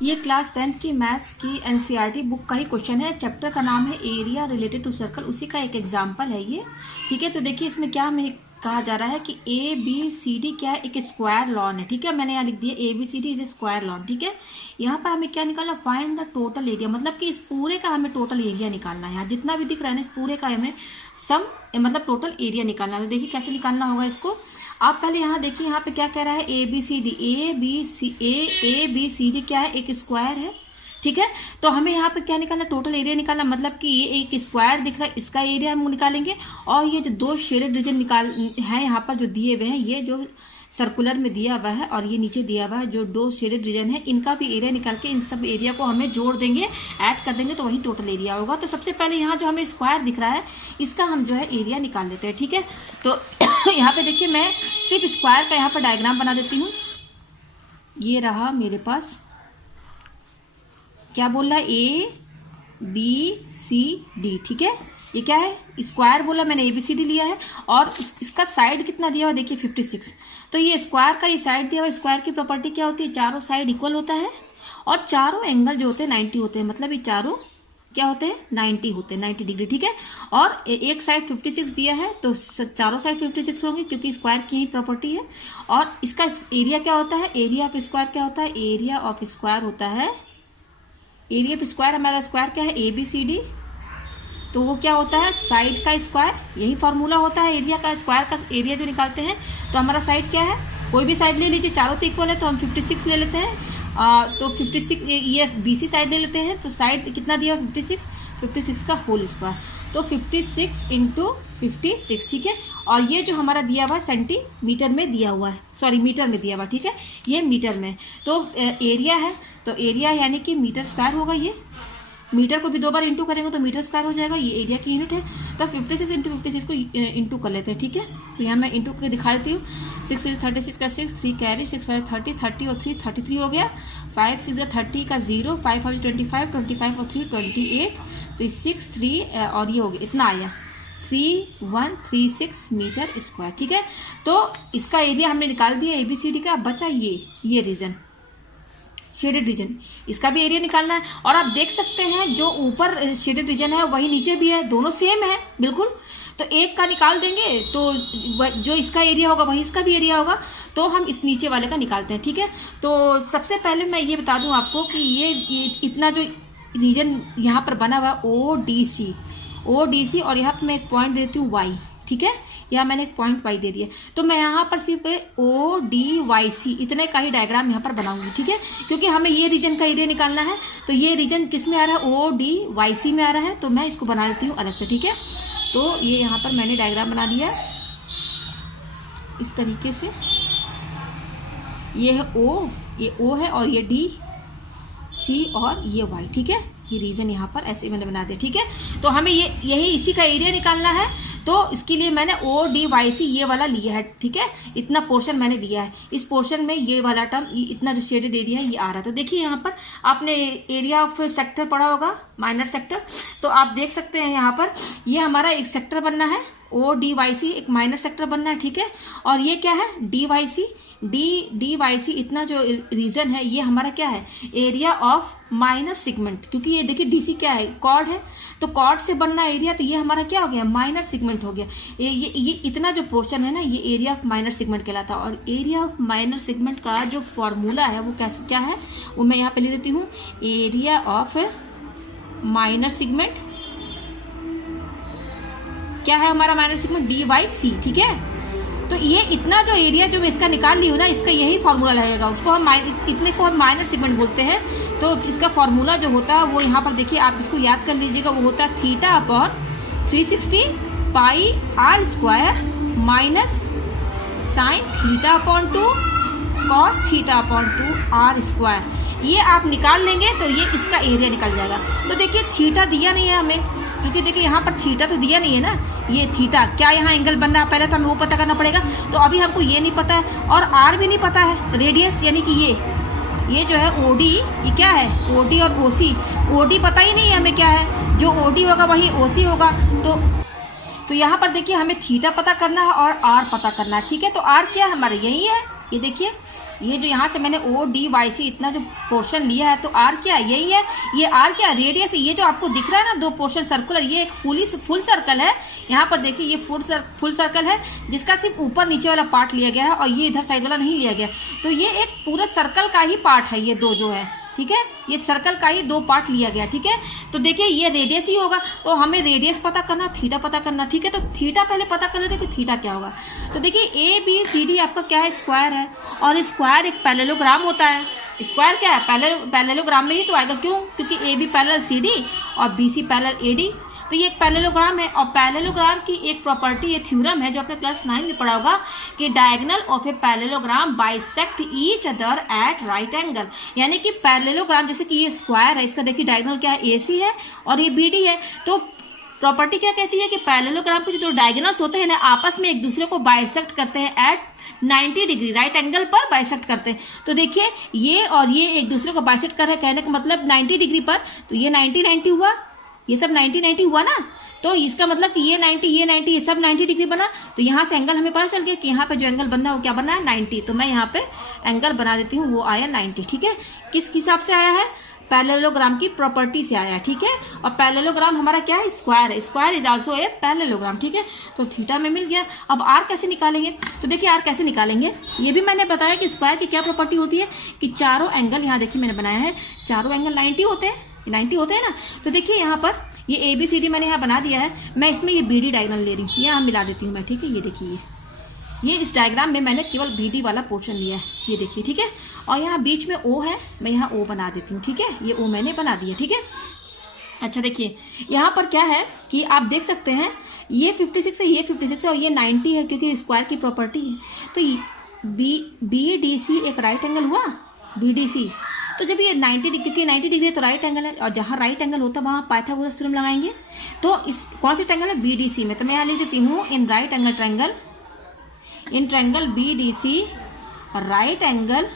ये class 10th की maths की एनसीईआरटी बुक का ही क्वेश्चन है। चैप्टर का नाम है एरिया रिलेटेड टू सर्कल, उसी का एक एग्जाम्पल है ये। ठीक है, तो देखिए इसमें क्या हमें कहा जा रहा है कि ए बी सी डी क्या है, एक स्क्वायर लॉन है। ठीक है, मैंने यहाँ लिख दिया A B C D is a square lawn. ठीक है, यहाँ पर हमें क्या निकालना, फाइंड द टोटल एरिया, मतलब कि इस पूरे का हमें टोटल एरिया निकालना है। यहाँ जितना भी दिख रहा है ना, इस पूरे का हमें सम मतलब टोटल एरिया निकालना है। तो देखिए कैसे निकालना होगा इसको। आप पहले यहाँ देखिए, यहाँ पे क्या कह रहा है, A B C D, A B C D क्या है, एक स्क्वायर है। ठीक है, तो हमें यहाँ पे क्या निकालना, टोटल एरिया निकालना, मतलब कि ये एक स्क्वायर दिख रहा है, इसका एरिया हम निकालेंगे। और ये जो दो शेडेड रीजन निकाल है यहाँ पर जो दिए हुए हैं, ये जो सर्कुलर में दिया हुआ है और ये नीचे दिया हुआ है जो दो शेडेड रीजन है, इनका भी एरिया निकाल के इन सब एरिया को हमें जोड़ देंगे, ऐड कर देंगे, तो वही टोटल एरिया होगा। तो सबसे पहले यहाँ जो हमें स्क्वायर दिख रहा है, इसका हम जो है एरिया निकाल लेते हैं। ठीक है, तो यहाँ पे देखिए मैं सिर्फ स्क्वायर का यहाँ पर डायग्राम बना देती हूँ। ये रहा मेरे पास, क्या बोल रहा है, ए बी सी डी। ठीक है, ये क्या है, स्क्वायर बोला मैंने, ए बी सी डी लिया है और इसका साइड कितना दिया हुआ देखिए 56। तो ये स्क्वायर का ये साइड दिया हुआ, स्क्वायर की प्रॉपर्टी क्या होती है, चारों साइड इक्वल होता है और चारों एंगल जो होते हैं 90 होते हैं, मतलब ये चारों क्या होते हैं, 90 होते हैं, 90 डिग्री। ठीक है, और एक साइड 56 दिया है तो चारों साइड 56 होंगे क्योंकि स्क्वायर की ही प्रॉपर्टी है। और इसका एरिया क्या होता है, एरिया ऑफ स्क्वायर क्या होता है, एरिया ऑफ स्क्वायर होता है, एरिया ऑफ स्क्वायर हमारा स्क्वायर क्या है, ए बी सी डी, तो वो क्या होता है, साइड का स्क्वायर। यही फॉर्मूला होता है एरिया का, स्क्वायर का एरिया जो निकालते हैं। तो हमारा साइड क्या है, कोई भी साइड ले लीजिए, चारों तो इक्वल है तो हम 56 ले लेते हैं। तो 56 ये बीसी साइड ले लेते हैं, तो साइड कितना दिया, 56 का होल स्क्वायर, तो 56 इंटू 56। ठीक है, और ये जो हमारा दिया हुआ है सेंटीमीटर में दिया हुआ है, सॉरी मीटर में दिया हुआ। ठीक है, ये मीटर में, तो एरिया है, तो एरिया यानी कि मीटर स्क्वायर होगा। ये मीटर को भी दो बार इंटू करेंगे तो मीटर स्क्वायर हो जाएगा, ये एरिया की यूनिट है। तो 56 इंटू 56 को इंटू कर लेते हैं। ठीक है, तो यहाँ मैं इंटू करके दिखा देती हूँ। 6 36 का 6, 3 कैरी, 6 5 30, 30 और 3 33 हो गया। 5 6 30 का 0, 5 5 25, 25 और 3 28, तो 6 3 और ये हो गया, इतना आया 3136 मीटर स्क्वायर। ठीक है, तो इसका एरिया हमने निकाल दिया एबीसीडी का। बचा ये रीजन, शेडेड रीजन, इसका भी एरिया निकालना है। और आप देख सकते हैं जो ऊपर शेडेड रीजन है वही नीचे भी है, दोनों सेम है बिल्कुल। तो एक का निकाल देंगे तो जो इसका एरिया होगा वही इसका भी एरिया होगा, तो हम इस नीचे वाले का निकालते हैं। ठीक है, तो सबसे पहले मैं ये बता दूं आपको कि ये इतना जो रीजन यहाँ पर बना हुआ ओ डी सी और यहाँ पर मैं एक पॉइंट देती हूँ वाई। ठीक है, यहाँ मैंने एक पॉइंट वाई दे दिया, तो मैं यहाँ पर सिर्फ ओ डी वाई सी इतने का ही डायग्राम यहाँ पर बनाऊंगी। ठीक है, क्योंकि हमें ये रीजन का एरिया निकालना है, तो ये रीजन किस में आ रहा है, ओ डी वाई सी में आ रहा है, तो मैं इसको बना लेती हूँ अलग से। ठीक है, तो ये यहाँ पर मैंने डायग्राम बना दिया इस तरीके से। ये है ओ, ये ओ है और ये डी सी और ये वाई। ठीक है, ये रीजन यहाँ पर ऐसे मैंने बना दिया। ठीक है, तो हमें यही इसी का एरिया निकालना है, तो इसके लिए मैंने ओ डी वाई सी ये वाला लिया है। ठीक है, इतना पोर्शन मैंने लिया है, इस पोर्शन में ये वाला टर्म, इतना जो शेडेड एरिया है ये आ रहा है। तो देखिए यहाँ पर आपने एरिया ऑफ सेक्टर पढ़ा होगा, माइनर सेक्टर, तो आप देख सकते हैं यहाँ पर ये हमारा एक सेक्टर बनना है, ओ डी वाई सी एक माइनर सेक्टर बनना है। ठीक है, और ये क्या है, डी वाई सी इतना जो रीजन है ये हमारा क्या है, एरिया ऑफ माइनर सेगमेंट, क्योंकि ये देखिए डीसी क्या है, कॉर्ड है, तो कॉर्ड से बनना एरिया, तो ये हमारा क्या हो गया, माइनर सेगमेंट हो गया। ये इतना जो पोर्शन है ना, ये एरिया ऑफ माइनर सेगमेंट कहलाता है। और एरिया ऑफ माइनर सेगमेंट का जो फॉर्मूला है वो कैसे क्या है, वो मैं यहाँ पे ले लेती हूँ। एरिया ऑफ माइनर सेगमेंट क्या है हमारा, minor segment D Y C. ठीक है, तो ये इतना जो एरिया जो मैं इसका निकाल ली हूँ ना, इसका यही फॉर्मूला रहेगा, उसको हम इतने को हम माइनर सेगमेंट बोलते हैं। तो इसका फॉर्मूला जो होता है वो यहाँ पर देखिए, आप इसको याद कर लीजिएगा, वो होता है theta upon 360 pi r square minus sine theta upon 2 cos theta upon 2 r square. ये आप निकाल लेंगे तो ये इसका एरिया निकल जाएगा। तो देखिए थीटा दिया नहीं है हमें, क्योंकि देखिए यहाँ पर थीटा तो दिया नहीं है ना, ये थीटा क्या यहाँ एंगल बन रहा है, पहले तो हमें वो पता करना पड़ेगा। तो अभी हमको ये नहीं पता है और आर भी नहीं पता है, रेडियस यानी कि ये जो है ओडी, ये क्या है, ओडी और ओसी। ओडी पता ही नहीं है हमें क्या है, जो ओडी होगा वही ओसी होगा। तो यहाँ पर देखिए हमें थीटा पता करना है और आर पता करना है। ठीक है, तो आर क्या है हमारा, यही है, ये देखिए ये जो यहाँ से मैंने ओ डी वाई सी इतना जो पोर्शन लिया है, तो आर क्या है, यही है, ये आर क्या रेडियस है। ये जो आपको दिख रहा है ना 2 पोर्शन सर्कुलर, ये एक फुल सर्कल है। यहाँ पर देखिए ये फुल सर्कल है जिसका सिर्फ ऊपर नीचे वाला पार्ट लिया गया है और ये इधर साइड वाला नहीं लिया गया। तो ये एक पूरे सर्कल का ही पार्ट है, ये 2 जो है, ठीक है, ये सर्कल का ही 2 पार्ट लिया गया, ठीक है। तो देखिए ये रेडियस ही होगा, तो हमें रेडियस पता करना, थीटा पता करना, ठीक है। तो थीटा पहले पता कर लेते कि थीटा क्या होगा। तो देखिए ए बी सी डी आपका क्या है, स्क्वायर है, और स्क्वायर एक पैरेललोग्राम होता है। स्क्वायर क्या है, पैरेललोग्राम में ही तो आएगा, क्यों, क्योंकि A B parallel C D और B C parallel A D. तो ये एक पैरेललोग्राम है, और पैरेललोग्राम की एक प्रॉपर्टी, ये थ्योरम है जो आपने क्लास 9 में पढ़ा होगा कि diagonal of a parallelogram bisect each other at right angle. यानी कि पैरेललोग्राम, जैसे कि ये स्क्वायर है, इसका देखिए डायगोनल क्या है, AC है और ये BD है। तो प्रॉपर्टी क्या कहती है कि पैरेललोग्राम के जो डायगोनल्स होते हैं ना, आपस में एक दूसरे को बाइसेक्ट करते हैं एट 90 डिग्री, राइट एंगल पर बाइसेक्ट करते हैं। तो देखिए ये और ये एक दूसरे को बाइसेक्ट कर रहे हैं, कहने का मतलब 90 डिग्री पर। तो ये 90 हुआ, ये सब 90 हुआ ना, तो इसका मतलब कि ये 90 ये सब 90 डिग्री बना। तो यहाँ से एंगल हमें पता चल गया कि यहाँ पे जो एंगल बनना है वो क्या बनना है, 90। तो मैं यहाँ पे एंगल बना देती हूँ, वो आया 90, ठीक है। किस हिसाब से आया है, पैरेललोग्राम की प्रॉपर्टी से आया, ठीक है। और पैरेललोग्राम हमारा क्या है, स्क्वायर है, square is also a parallelogram, ठीक है। तो थीटा में मिल गया। अब आर कैसे निकालेंगे, तो देखिए आर कैसे निकालेंगे, ये भी मैंने बताया कि स्क्वायर की क्या प्रॉपर्टी होती है कि चारों एंगल, यहाँ देखिए मैंने बनाया है, चारों एंगल 90 होते हैं, 90 होते हैं ना। तो देखिए यहाँ पर ये ABCD मैंने यहाँ बना दिया है, मैं इसमें ये BD डायगोनल ले रही हूँ, यहाँ मिला देती हूँ मैं, ठीक है। ये देखिए ये इस डायग्राम में मैंने केवल BD वाला पोर्शन लिया है, ये देखिए, ठीक है। और यहाँ बीच में O है, मैं यहाँ O बना देती हूँ, ठीक है। ये O मैंने बना दिया, ठीक है। अच्छा देखिए यहाँ पर क्या है कि आप देख सकते हैं ये 56 है, ये 56 है और ये 90 है, क्योंकि स्क्वायर की प्रॉपर्टी है। तो BDC एक राइट एंगल हुआ, BDC। तो जब ये 90 डिग्री, क्योंकि 90 डिग्री तो राइट एंगल है, और जहाँ राइट एंगल होता है वहाँ पाइथागोरस थ्योरम लगाएंगे। तो इस कौन सी ट्रायंगल है, BDC में। तो मैं यहाँ लिख देती हूँ in right angle triangle, in triangle BDC right angle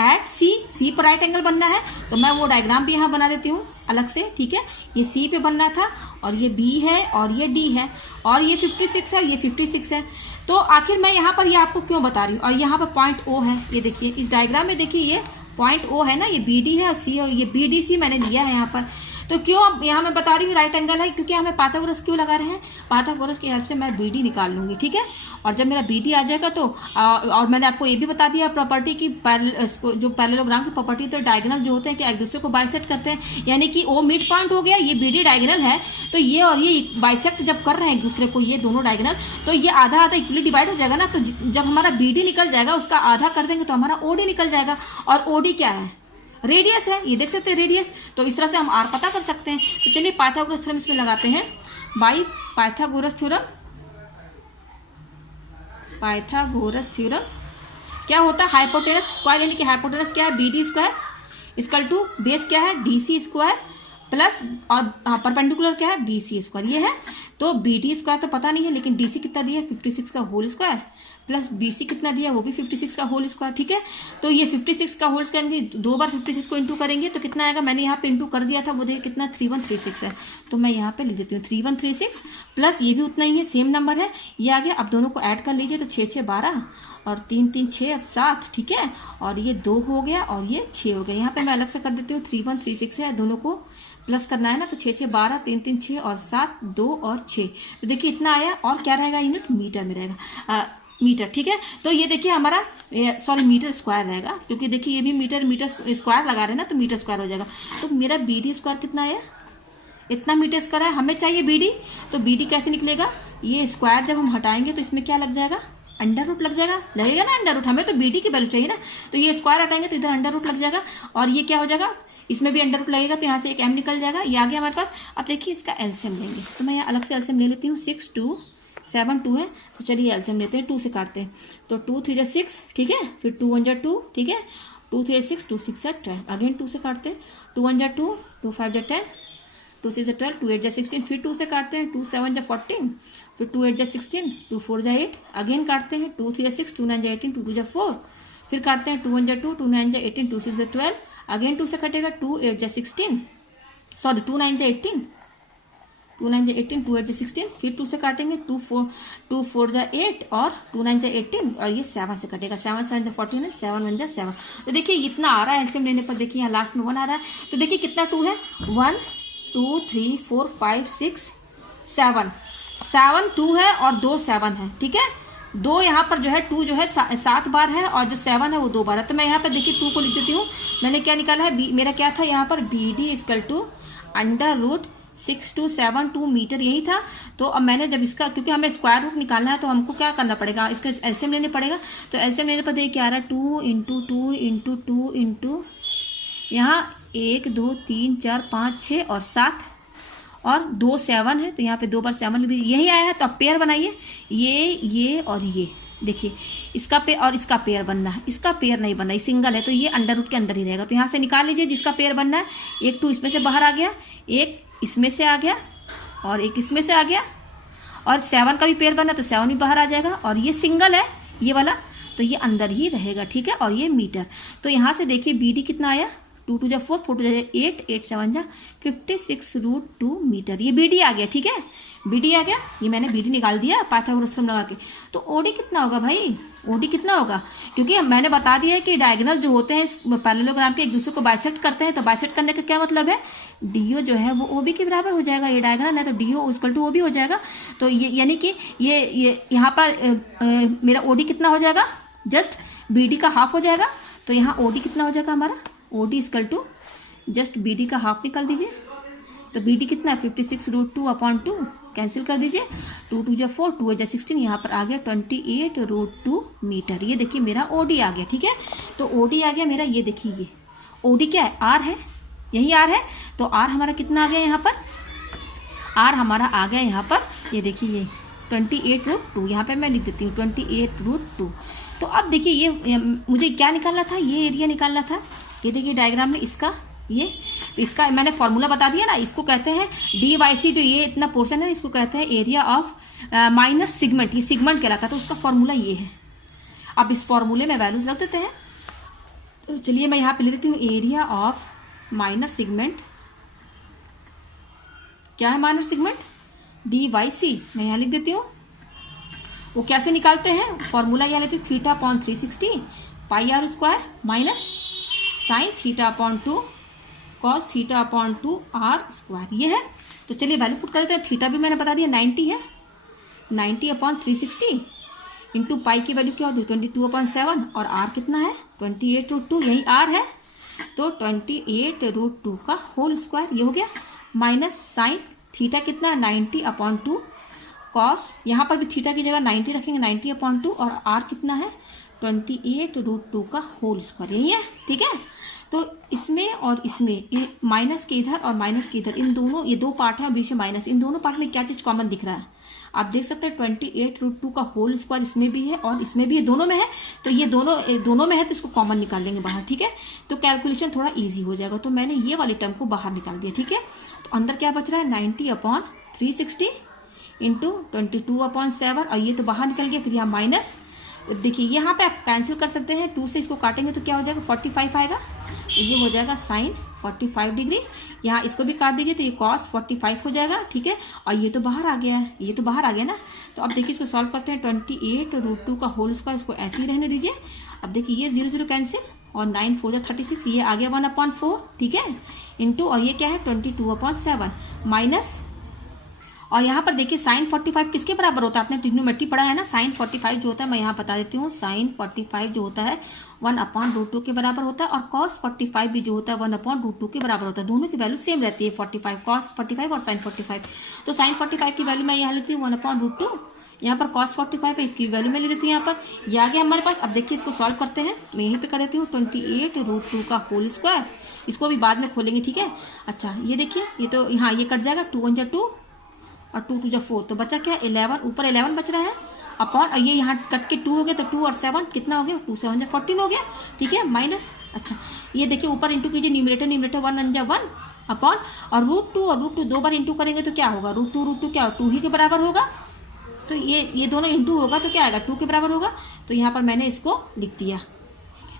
at C पर राइट एंगल बनना है। तो मैं वो डायग्राम भी यहाँ बना देती हूँ अलग से, ठीक है। ये C पे बनना था और ये B है और ये D है और ये 56 है, ये 56 है। तो आखिर मैं यहाँ पर ये आपको क्यों बता रही हूँ, और यहाँ पर पॉइंट O है, ये देखिए इस डायग्राम में देखिए ये पॉइंट O है ना, ये BD है और C और ये BDC मैंने लिया है यहाँ पर। तो क्यों अब यहाँ मैं बता रही हूँ राइट एंगल है, क्योंकि हमें पाइथागोरस क्यों लगा रहे हैं, पाइथागोरस की हेल्प से मैं BD निकाल लूंगी, ठीक है। और जब मेरा BD आ जाएगा तो और मैंने आपको ये भी बता दिया प्रॉपर्टी की, जो पैरेललोग्राम की प्रॉपर्टी, तो डायगोनल जो होते हैं कि एक दूसरे को बाइसेक्ट करते हैं, यानी कि O मिड पॉइंट हो गया, ये BD डायगोनल है, तो ये और ये बाइसेक्ट जब कर रहे हैं एक दूसरे को, ये दोनों डायगोनल, तो ये आधा आधा इक्वली डिवाइड हो जाएगा ना। तो जब हमारा BD निकल जाएगा, उसका आधा कर देंगे तो हमारा OD निकल जाएगा, और OD क्या है, रेडियस है, ये देख सकते हैं रेडियस। तो इस तरह से हम आर पता कर सकते हैं। तो चलिए पाइथागोरस थ्योरम इसमें लगाते हैं, by Pythagoras theorem. Pythagoras theorem क्या होता है, हाइपोटेनस स्क्वायर, यानी कि हाइपोटेनस क्या है, BD square equal to base क्या है, DC स्क्वायर प्लस और परपेंडिकुलर क्या है, BC स्क्वायर, ये है। तो BD स्क्वायर तो पता नहीं है, लेकिन DC कितना दिया है, 56 का होल स्क्वायर, प्लस BC कितना दिया है, वो भी 56 का होल स्क्वायर, ठीक है। तो ये 56 का होल स्क्वायर 2 बार 56 को इंटू करेंगे तो कितना आएगा, मैंने यहाँ पे इंटू कर दिया था, वो देखिए कितना 3136 है। तो मैं यहाँ पे लिख देती हूँ 3136 प्लस ये भी उतना ही है, सेम नंबर है, ये आ गया। अब दोनों को ऐड कर लीजिए तो 6 6 12 और 3 3 6 7, ठीक है। और ये 2 हो गया और ये 6 हो गया। यहाँ पे मैं अलग से कर देती हूँ, 3136 है, दोनों को प्लस करना है ना, तो 6 6 12 3 3 6 और 7 2 और 6, तो देखिए इतना आया। और क्या रहेगा, यूनिट मीटर में रहेगा, मीटर, ठीक है। तो ये देखिए हमारा सॉरी मीटर स्क्वायर रहेगा, क्योंकि देखिए ये भी मीटर स्क्वायर लगा रहे हैं ना, तो मीटर स्क्वायर हो जाएगा। तो मेरा BD स्क्वायर कितना आया, इतना मीटर स्क्वायर है, हमें चाहिए BD। तो BD कैसे निकलेगा, ये स्क्वायर जब हम हटाएंगे तो इसमें क्या लग जाएगा, अंडर रूट लग जाएगा, लगेगा ना अंडर रूट, हमें तो BD की वैल्यू चाहिए ना। तो ये स्क्वायर हटाएंगे तो इधर अंडर रूट लग जाएगा, और ये क्या हो जाएगा, इसमें भी अंडर रूट लगेगा, तो यहाँ से एक M निकल जाएगा, ये आ गया हमारे पास। अब देखिए इसका एलसीएम लेंगे, तो मैं यहाँ अलग से एलसीएम ले लेती हूँ, 6 2 7 2 है। तो चलिए एलसीएम लेते हैं, 2 से काटते हैं, तो 2 3 6, ठीक है, फिर 2 1 2, ठीक है, 2 3 6 2 6 12, अगेन 2 से काटते हैं, 2 1 2 2 5 10, 2 6 12, 2 8 16, फिर 2 से काटते हैं, 2 7 14, फिर 2 8 16, 2 4 8, अगेन काटते हैं, 2 3 6 2 9 18, 2 2 4, फिर काटते हैं, 2 1 2 2 9 18, 2 6 12, अगेन 2 से कटेगा, 2 8 16, सॉरी 2 9 18, 2 9 जा 18, 2 8 जा 16, फिर 2 से काटेंगे, 2 4 जा 8 और 2 9 जा 18 और ये 7 से कटेगा, 7 7 जा 14, 7 1 जा 7। तो देखिए इतना आ रहा है एलसीएम लेने पर, देखिए यहाँ लास्ट में 1 आ रहा है। तो देखिए कितना 2 है, 1 2 3 4 5 6 7 7 2 है और 2 7 है, ठीक है। 2 यहाँ पर जो है 2 जो है 7 बार है और जो 7 है वो 2 बार है। तो मैं यहाँ पर देखिए 2 को लिख देती हूँ। मैंने क्या निकाला है, मेरा क्या था यहाँ पर, BD इक्वल टू √6272 मीटर, यही था। तो अब मैंने जब इसका, क्योंकि हमें स्क्वायर रूट निकालना है तो हमको क्या करना पड़ेगा, इसका एलसीएम लेने पड़ेगा। तो एलसीएम लेने पर देखिए क्या आ रहा है, 2 × 2 × 2 × यहाँ 1 2 3 4 5 6 और 7 और 2 7 है, तो यहाँ पे 2 बार 7 लिख दीजिए, यही आया है। तो अब पेयर बनाइए, ये और ये, देखिए इसका पेयर और इसका पेयर बनना है, इसका पेयर नहीं बनना, ये सिंगल है तो ये अंडर रूट के अंदर ही रहेगा। तो यहाँ से निकाल लीजिए जिसका पेयर बनना है। एक 2 इसमें से बाहर आ गया, एक इसमें से आ गया और एक इसमें से आ गया, और 7 का भी पेयर बनना है तो 7 भी बाहर आ जाएगा, और ये सिंगल है ये वाला तो ये अंदर ही रहेगा, ठीक है। और ये मीटर, तो यहाँ से देखिए BD कितना आया, 2 2 जा 4 4 2 जा 8 8 7 जा 56√2 मीटर, ये BD आ गया, ठीक है। BD आ गया, ये मैंने BD निकाल दिया पाइथागोरस थ्योरम लगा के। तो OD कितना होगा भाई, OD कितना होगा, क्योंकि मैंने बता दिया है कि डायगोनल जो होते हैं पैरेललोग्राम के एक दूसरे को बाइसेक्ट करते हैं। तो बाइसेक्ट करने का क्या मतलब है, DO जो है वो OB के बराबर हो जाएगा, ये डायगोनल है तो DO इक्वल टू OB हो जाएगा। तो ये यानी कि ये यहाँ पर मेरा OD कितना हो जाएगा, जस्ट BD का हाफ हो जाएगा। तो यहाँ OD कितना हो जाएगा हमारा, OD equal to just BD का हाफ निकाल दीजिए। तो BD कितना है, 56√2/2 कैंसिल कर दीजिए, 2 2 जा 4 2 8 जा 16, यहाँ पर आ गया 28√2 मीटर। ये देखिए मेरा OD आ गया, ठीक है। तो OD आ गया मेरा, ये देखिए ये OD क्या है, R है, यही R है। तो R हमारा कितना आ गया यहाँ पर, R हमारा आ गया यहाँ पर, ये देखिए ये 28√2, यहाँ पे मैं लिख देती हूँ 28√2। तो अब देखिए ये मुझे क्या निकालना था, ये एरिया निकालना था। ये देखिए डायग्राम में इसका, ये इसका मैंने फॉर्मूला बता दिया ना, इसको कहते हैं DYC, जो ये इतना पोर्शन है इसको कहते हैं एरिया ऑफ माइनर सिगमेंट, ये सिगमेंट कहलाता है। तो उसका फॉर्मूला ये है। अब इस फॉर्मूले में वैल्यूज रख देते हैं। तो चलिए मैं यहाँ पे ले लेती हूँ एरिया ऑफ माइनर सिगमेंट, क्या है माइनर सिगमेंट, DYC, मैं यहाँ लिख देती हूँ। वो कैसे निकालते हैं, फॉर्मूला यहाँ लेती हूँ, θ/360 πr² minus sin θ/2 cos θ/2 r², ये है। तो चलिए वैल्यू पुट कर देते हैं। थीटा भी मैंने बता दिया 90 है, 90/360 इंटू पाई की वैल्यू क्या होती है 22/7, और r कितना है 28√2, यही r है। तो 28√2 का होल स्क्वायर, ये हो गया, माइनस साइन थीटा कितना है 90/2 कॉस, यहाँ पर भी थीटा की जगह 90 रखेंगे, 90/2, और r कितना है 28√2 का होल स्क्वायर, यही है, ठीक है। तो इसमें और इसमें माइनस के इधर और माइनस के इधर, इन दोनों, ये 2 पार्ट है और बीच में माइनस, इन दोनों पार्ट में क्या चीज़ कॉमन दिख रहा है, आप देख सकते हैं 28√2 का होल स्क्वायर इसमें भी है और इसमें भी है, दोनों में है। तो ये दोनों में है तो इसको कॉमन निकाल लेंगे बाहर, ठीक है। तो कैलकुलेशन थोड़ा ईजी हो जाएगा। तो मैंने ये वाली टर्म को बाहर निकाल दिया, ठीक है। तो अंदर क्या बच रहा है 90/360 इंटू 22/7, और ये तो बाहर निकल गया, फिर यहाँ माइनस। देखिए यहाँ पे आप कैंसिल कर सकते हैं, 2 से इसको काटेंगे तो क्या हो जाएगा 45 आएगा, तो ये हो जाएगा साइन 45 डिग्री। यहाँ इसको भी काट दीजिए तो ये कॉस 45 हो जाएगा, ठीक है। और ये तो बाहर आ गया है, ये तो बाहर आ गया ना। तो अब देखिए इसको सॉल्व करते हैं, 28√2 का होल स्क्वायर, इसको ऐसे ही रहने दीजिए। अब देखिए ये 0 0 कैंसिल, और 9 4 जा 36, ये आ गया 1/4, ठीक है, इंटू, और ये क्या है 22/7 माइनस, और यहाँ पर देखिए साइन 45 किसके बराबर होता है, आपने ट्रिग्नोमेट्री पढ़ा है ना। साइन 45 जो होता है, मैं यहाँ बता देती हूँ, साइन 45 जो होता है 1/√2 के बराबर होता है, और कॉस 45 भी जो होता है 1/√2 के बराबर होता है। दोनों की वैल्यू सेम रहती है, 45 कॉस 45 और साइन 45। तो साइन 45 की वैल्यू मैं यहाँ लेती हूँ 1/√2, यहाँ पर कॉस 45 है, इसकी वैल्यू मैं ले लेती हूँ यहाँ पर, ये आ गया हमारे पास। अब देखिए इसको सॉल्व करते हैं, मैं यहीं पे कर देती हूँ 28√2 का होल स्क्वायर, इसको भी बाद में खोलेंगे, ठीक है। अच्छा ये देखिए, ये तो यहाँ ये कट जाएगा, 2 1 जा 2 और 2 2 जा 4, तो बचा क्या 11, ऊपर 11 बच रहा है, अपॉन, और ये यहाँ कट के 2 हो गया, तो 2 और 7 कितना हो गया, 2 7 जा 14 हो गया, ठीक है, माइनस। अच्छा ये देखिए ऊपर इंटू कीजिए, न्यूमरेटर 1 1 जा 1 अपॉन, और √2 और √2 2 बार इंटू करेंगे तो क्या होगा, √2 क्या 2 ही के बराबर होगा। तो ये दोनों इंटू होगा तो क्या आएगा 2 के बराबर होगा। तो यहाँ पर मैंने इसको लिख दिया।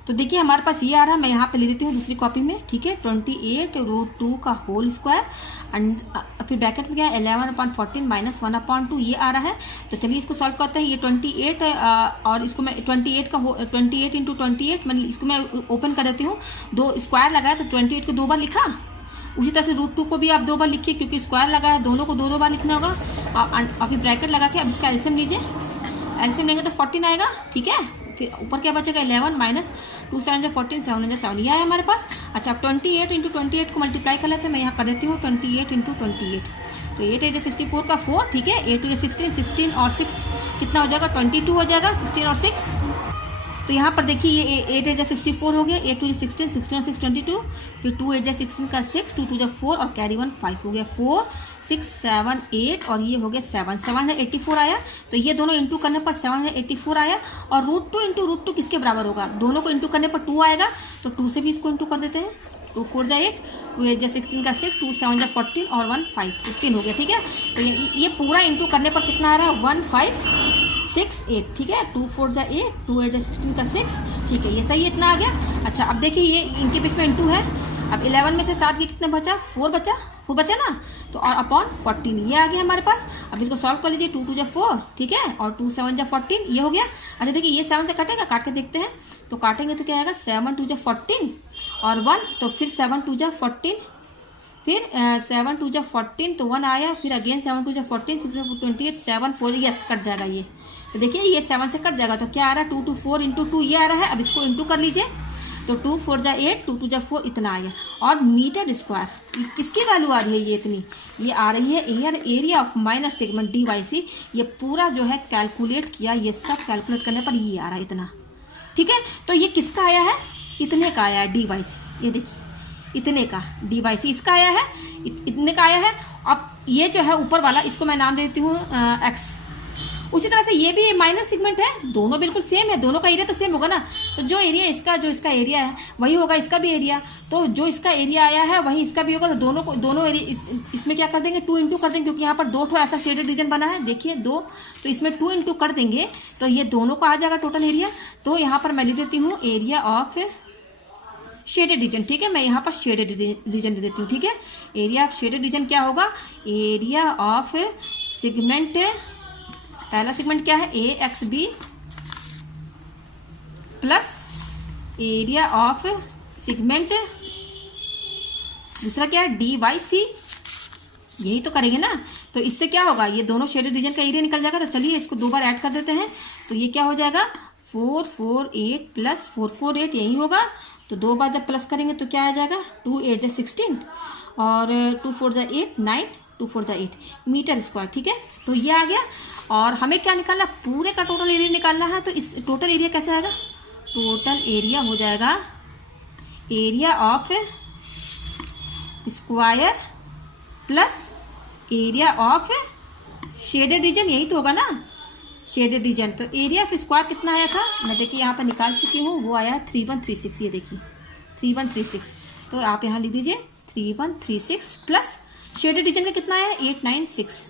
तो देखिए हमारे पास ये आ रहा है, मैं यहाँ पे ले लेती हूँ दूसरी कॉपी में, ठीक है। 28√2 का होल स्क्वायर एंड फिर ब्रैकेट में क्या है 11/14 माइनस 1/2 ये आ रहा है। तो चलिए इसको सॉल्व करते हैं। ये 28 और इसको मैं 28 इंटू 28 मैं इसको मैं ओपन कर देती हूँ। 2 स्क्वायर लगाया तो 28 को 2 बार लिखा, उसी तरह से √2 को भी आप 2 बार लिखिए क्योंकि स्क्वायर लगा है, दोनों को 2 बार लिखना होगा। और फिर ब्रैकेट लगा के अब इसका एलसीएम लीजिए, एलसीएम लेंगे तो 14 आएगा, ठीक है। फिर ऊपर क्या बचेगा 11 माइनस 2 7 14 7 7 ये है हमारे पास। अच्छा अब 28 इंटू 28 को मल्टीप्लाई कर लेते हैं, मैं यहाँ कर देती हूँ 28 इंटू 28। तो 8 8 64 का 4, ठीक है। 8 2 16, 16 और 6 कितना हो जाएगा 22 हो जाएगा, 16 और 6। तो यहाँ पर देखिए ये 8 8 64 हो गया, 8 2 16, 16 और 6 22, फिर 2 8 16 का 6, 2 2 4 और कैरी 1 5 हो गया, 4 6 7 8 और ये हो गया 7 7 84 आया। तो ये दोनों इंटू करने पर 7 84 आया। और √2 इंटू √2 किसके बराबर होगा, दोनों को इंटू करने पर 2 आएगा, तो 2 से भी इसको इंटू कर देते हैं। 2 4 जा 8, 2 8 जा 16 का 6, 2 7 जा 14 और 1 5 15 हो गया, ठीक है। तो ये पूरा इंटू करने पर कितना आ रहा है 1 5 6 8, ठीक है। 2 4 जा 8, 2 8 जा 16 का 6, ठीक है, ये सही इतना आ गया। अच्छा अब देखिए ये इनके बीच में इंटू है। अब 11 में से 7 के कितने बचा 4 बचा ना, तो और अपॉन 14 ये आ गया हमारे पास। अब इसको सॉल्व कर लीजिए, 2 2 जा 4, ठीक है, और 2 7 जा 14 ये हो गया। अच्छा देखिए ये 7 से कटेगा, काट के देखते हैं। तो काटेंगे तो क्या आएगा 7 2 जा 14 और 1, तो फिर 7 2 जा 14, फिर 7 2 जा 14 तो 1 आया, फिर अगेन 7 2 जा 14, 6 28 7 4 यस कट जाएगा ये। तो देखिए ये 7 से कट जाएगा, तो क्या आ रहा है 2 2 4 इंटू 2 ये आ रहा है। अब इसको इंटू कर लीजिए, तो 2 4 जा 8, 2 2 जा 4 इतना आया। और मीटर स्क्वायर किसकी वैल्यू आ रही है, ये इतनी ये आ रही है area of minor segment dy/c। ये पूरा जो है कैलकुलेट किया, ये सब कैलकुलेट करने पर ये आ रहा है इतना, ठीक है। तो ये किसका आया है, इतने का आया है dy/c, ये देखिए इतने का dy/c इसका आया है, इतने का आया है। अब ये जो है ऊपर वाला इसको मैं नाम देती हूँ x। उसी तरह से ये भी माइनर सेगमेंट है, दोनों बिल्कुल सेम है, दोनों का एरिया तो सेम होगा ना। तो जो एरिया इसका जो इसका एरिया है वही होगा इसका भी एरिया, तो जो इसका एरिया आया है वही इसका भी होगा। तो दोनों एरिया इसमें क्या कर देंगे 2 इंटू कर देंगे, क्योंकि यहाँ पर 2 ऐसा शेडेड रीजन बना है, देखिए 2, तो इसमें 2 इंटू कर देंगे तो ये दोनों का आ जाएगा टोटल एरिया। तो यहाँ पर मैं लिख देती हूँ एरिया ऑफ शेडेड रीजन, ठीक है। मैं यहाँ पर शेडेड रीजन दे देती हूँ, ठीक है। एरिया ऑफ शेडेड रीजन क्या होगा, एरिया ऑफ सेगमेंट, पहला सेगमेंट क्या है AXB plus area of segment, दूसरा क्या है DYC, यही तो करेंगे ना। तो इससे क्या होगा, ये दोनों शेडेड रीजन का एरिया निकल जाएगा। तो चलिए इसको 2 बार ऐड कर देते हैं। तो ये क्या हो जाएगा 4 4 8 प्लस 4 4 8 यही होगा। तो 2 बार जब प्लस करेंगे तो क्या आ जाएगा 2 8 जा 16 और 2 4 जा 8 9, 2 4 जा 8 मीटर स्क्वायर, ठीक है। तो ये आ गया। और हमें क्या निकालना है, पूरे का टोटल एरिया निकालना है। तो इस टोटल एरिया कैसे आएगा, टोटल एरिया हो जाएगा area of square plus area of shaded region, यही तो होगा ना शेडेड रीजन। तो एरिया ऑफ स्क्वायर कितना आया था, मैं देखिए यहाँ पर निकाल चुकी हूँ, वो आया 3136, ये देखिए 3136। तो आप यहाँ लिख दीजिए 3136 प्लस शेडेड रीजन का कितना आया 896।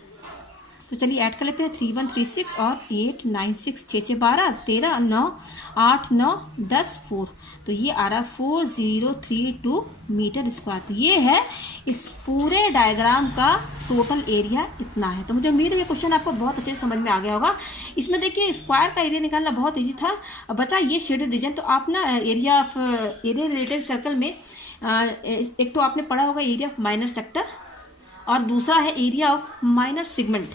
तो चलिए ऐड कर लेते हैं 3136 और 896, 6 6 12 13 9 8 9 10 4, तो ये आ रहा 4032 मीटर स्क्वायर। तो ये है इस पूरे डायग्राम का टोटल एरिया इतना है। तो मुझे उम्मीद है ये क्वेश्चन आपको बहुत अच्छे से समझ में आ गया होगा। इसमें देखिए स्क्वायर का एरिया निकालना बहुत ईजी था। बचा ये शेडेड रीजन। तो आप ना एरिया रिलेटेड सर्कल में एक तो आपने पढ़ा होगा एरिया ऑफ माइनर सेक्टर और दूसरा है एरिया ऑफ माइनर सेगमेंट।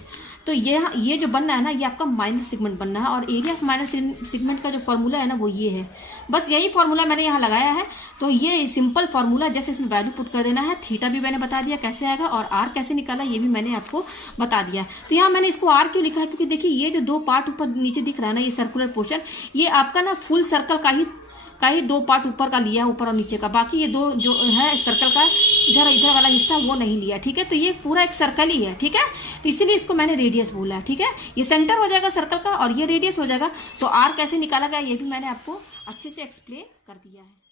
तो ये जो बनना है ना, ये आपका माइनर सेगमेंट बनना है। और एरिया ऑफ माइनर सेगमेंट का जो फॉर्मूला है ना, वो ये है। बस यही फॉर्मूला मैंने यहाँ लगाया है। तो ये सिंपल फॉर्मूला, जैसे इसमें वैल्यू पुट कर देना है। थीटा भी मैंने बता दिया कैसे आएगा, और आर कैसे निकाला ये भी मैंने आपको बता दिया। तो यहाँ मैंने इसको आर क्यों लिखा है, क्योंकि देखिए ये जो 2 पार्ट ऊपर नीचे दिख रहा है ना, ये सर्कुलर पोर्शन, ये आपका ना फुल सर्कल का ही 2 पार्ट ऊपर का लिया है, ऊपर और नीचे का। बाकी ये 2 जो है सर्कल का इधर वाला हिस्सा वो नहीं लिया, ठीक है। तो ये पूरा एक सर्कल ही है, ठीक है। तो इसीलिए इसको मैंने रेडियस बोला है, ठीक है। ये सेंटर हो जाएगा सर्कल का और ये रेडियस हो जाएगा। तो आर कैसे निकाला गया ये भी मैंने आपको अच्छे से एक्सप्लेन कर दिया है।